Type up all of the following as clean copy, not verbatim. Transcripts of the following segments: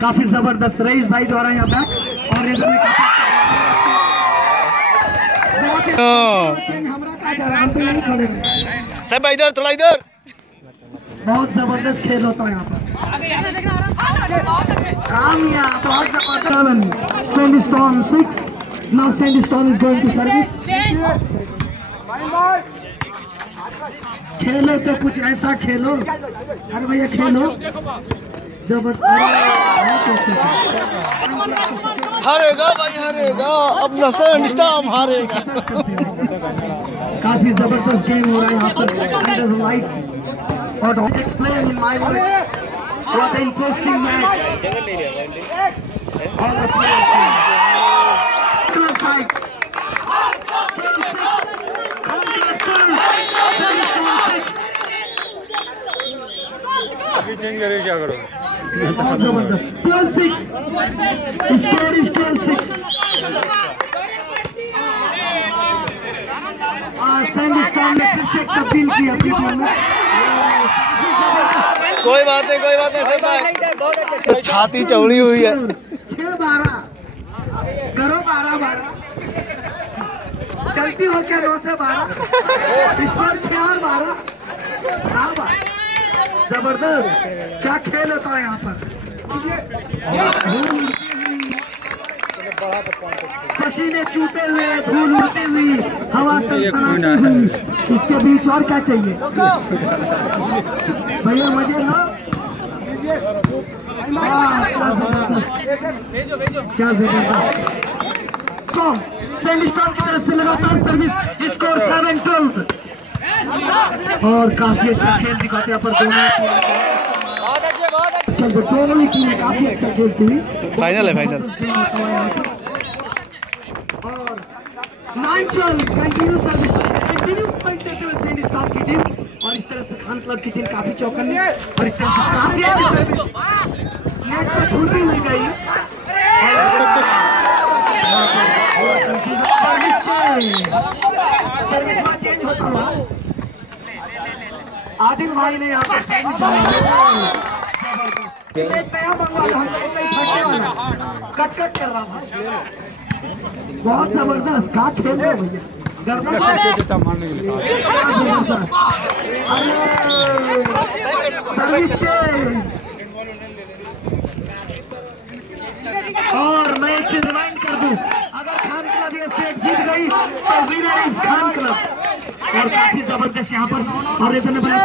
काफी जबरदस्त रईस भाई द्वारा यहाँ बैक और सब इधर थोड़ा इधर। बहुत जबरदस्त खेल होता है यहाँ पर। कामयाब बहुत जबरदस्त। Sandstone 6. Now Sandstone is going to service. खेलो तो कुछ ऐसा खेलो, अरे भैया खेलो जबरदस्त। हारेगा भाई हारेगा, अपना सैंडस्टॉर्म हारेगा। काफी जबरदस्त गेम हो रहा है यहाँ पर। और explain in my words what an interesting match. All the players. Change करें क्या करो? बहुत जबरदस्त। 12-6 स्कोर इज 12-6। सैंडस्टॉर्म ने फिर से तब्दील की अपनी टीम में। कोई बात नहीं सब भाई। छाती चौड़ी हुई है। 6-12 करो 12-12 चलती हो क्या 9 से 12 इस पर 6 और 12 जबरदस्त। क्या खेल होता है यहाँ पर। पसीने चूते हुए, धूल उड़ती हुई, हवा सनसनाती हुई, इसके बीच और क्या चाहिए भैया? मजे लो। क्या जबरदस्त। सैंडस्टॉर्म की तरफ से लगातार सर्विस, स्कोर 7-12 और काफी अच्छा खेल दिखाते हैं पर दोनों ही टीमें काफी अच्छा खेलती हुई। फाइनल है फाइनल। और 9-12 कंटिन्यू सर्विस, कंटिन्यू पॉइंट देते हुए सैंडस्टॉर्म की टीम और इस तरह से खान क्लब की टीम काफी चौकन्नी और इस तरह से काफी नेट पर छूटी हुई गई। आदिल भाई ने यहाँ पर कट कर रहा था। बहुत जबरदस्त का खेल है भैया। और मैं एक चीज रिमाइंड कर दूं, अगर खान क्लब ये सेट जीत गई तो विनर इज खान क्लब। और काफी जबरदस्त यहाँ पर और रेजर ने बनाया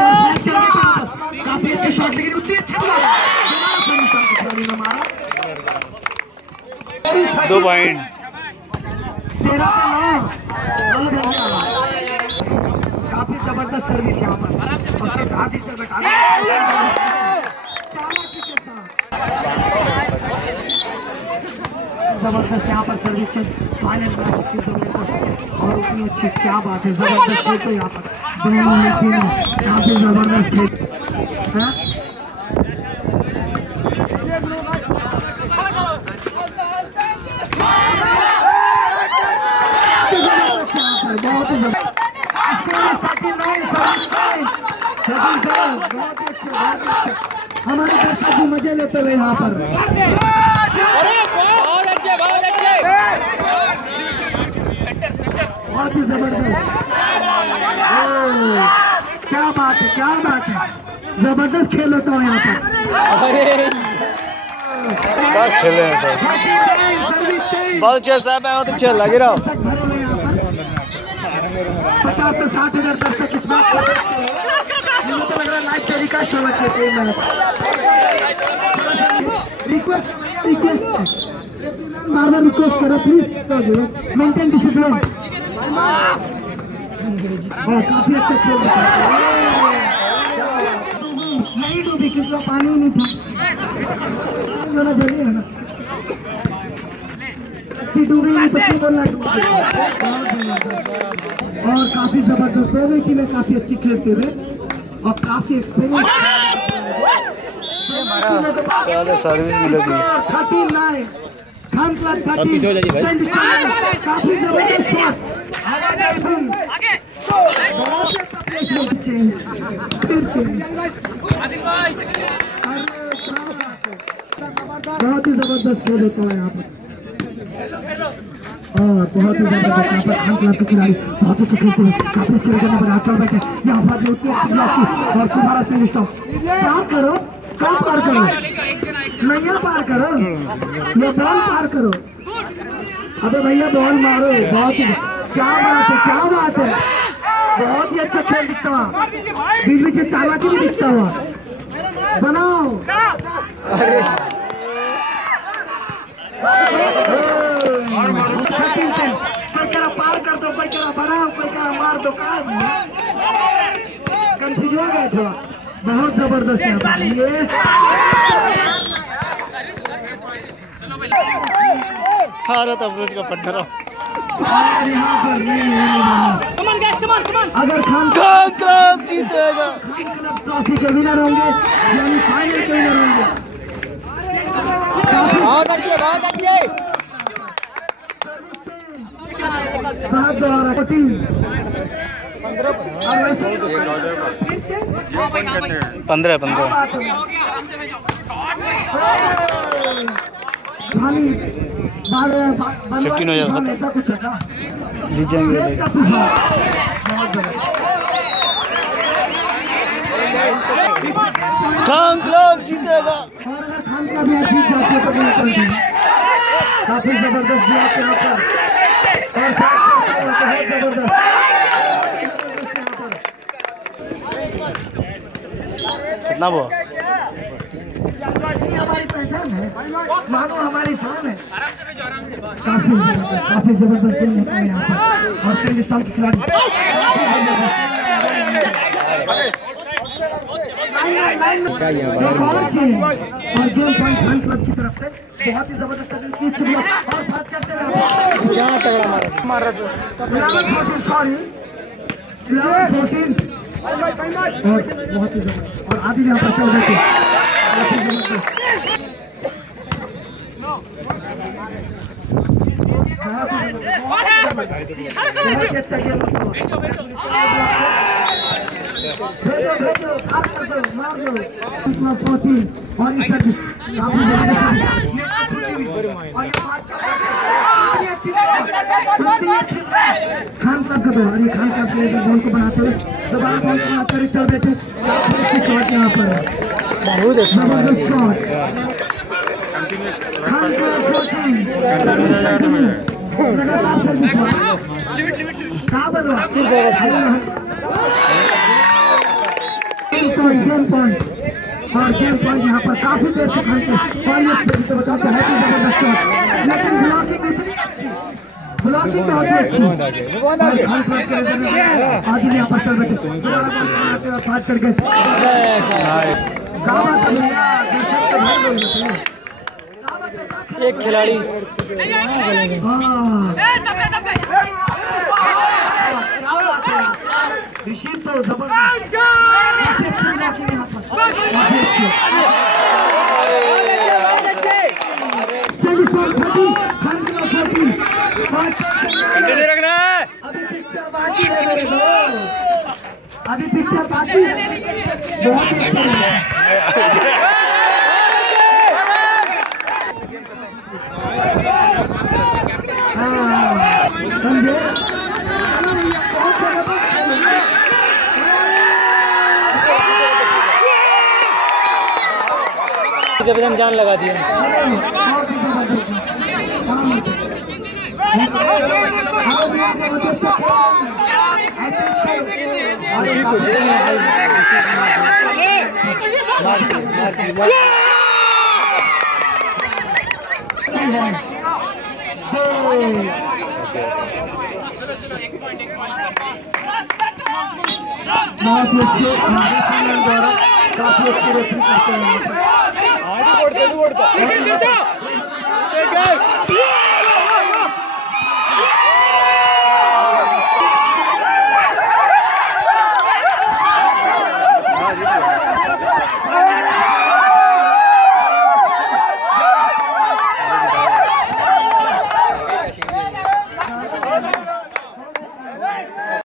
काफी अच्छे शॉट, लेकिन उतनी अच्छे खिलाड़ी ने मारा 2 पॉइंट। 13-9 काफी जबरदस्त सर्विस यहाँ पर जबरदस्त यहाँ पर सर्विस फाइनल और उतनी अच्छी क्या बात है। जबरदस्त खेल तो यहाँ पर काफी जबरदस्त खेल। हमारे दर्शक भी मजे लेते हुए यहाँ पर बहुत ही जबरदस्त। क्या बात है जबरदस्त खेल होता है यहाँ पर। क्या खेले हैं सर, बहुत अच्छा साहब है, बहुत अच्छा लग रहा। 50 से 60,000 दर्शक इस बात को मुझे लग रहा है लाइव टेलीकास्ट होना चाहिए। रिक्वेस्ट बार-बार रिक्वेस्ट करो प्लीज, मेंटेन डिसिप्लिन। काफी अच्छा खेल नहीं डूबी क्योंकि पानी नहीं था जरूरी है ना। डूबी नहीं तो क्यों बोलना। और काफी जबरदस्त दोनों टीमें काफी अच्छी खेलते हुए और काफी एक्सपीरियंस सर्विस मिलेगी। 39 खान क्लब 30 काफी जबरदस्त शॉट। बहुत ही जबरदस्त खेल होता है यहाँ पर और बहुत ही जबरदस्त यहाँ पर खान क्लब के खिलाड़ी बहुत ही खेलते हैं। काफी खेल करने पर आचल बैठे यहाँ पर और तुम्हारा सिस्टम पार करो, कहाँ पार करो, नैया पार करो, ये बॉल पार करो। अबे भैया बॉल मारो। बहुत ही क्या बात है, क्या बात है, बहुत ही अच्छा खेल दिखता हुआ, बीच बीच से चालाकी भी दिखता हुआ। बनाओ कोई करा पार कर दो, कोई करा बनाओ, कोई करा मार दो, कंफ्यूज हो गया थोड़ा। बहुत जबरदस्त है ये भारत अफरोज का पट्टा अगर खान क्लब जीतेगा, ट्रॉफी के विनर होंगे यानी फाइनल के विनर होंगे। बहुत अच्छे, बहुत अच्छे। 15 15 हो जाएगा, ऐसा कुछ है ना, जीत जाएंगे। खान क्लब जीतेगा। और अगर खान का भी जीत जाती है तो काफी जबरदस्त दिया यहाँ पर और बहुत जबरदस्त। कितना वो हमारी पहचान है, मानो हमारी शान है। काफी जबरदस्त गेम होता है यहाँ पर और हिंदुस्तान के खिलाड़ी और गेम पॉइंट खान क्लब की तरफ से बहुत ही जबरदस्त और बात करते हुए मार रहा सॉरी 11-14 और बहुत ही जबरदस्त और आदि यहाँ पर चल रहे थे। अच्छा गेम मार दो 14 और खान क्लब का दो। अरे खान क्लब के बॉल को बनाते हुए दोबारा बॉल को बनाते हुए चल बैठे शॉट यहाँ पर बहुत अच्छा shot. Khan club 14 game point और गेम पॉइंट यहाँ पर काफी देर से खान के से बचाते हैं जबरदस्त शॉट, लेकिन ब्लॉकिंग बहुत ही अच्छी आदि यहाँ पर चल बैठे बात करके एक खिलाड़ी ऋषि तो जबरदस्त रखना है। अभी पिक्चर बाकी बहुत ही जान लगा दिया। काफी अच्छी रेफरी करते हैं।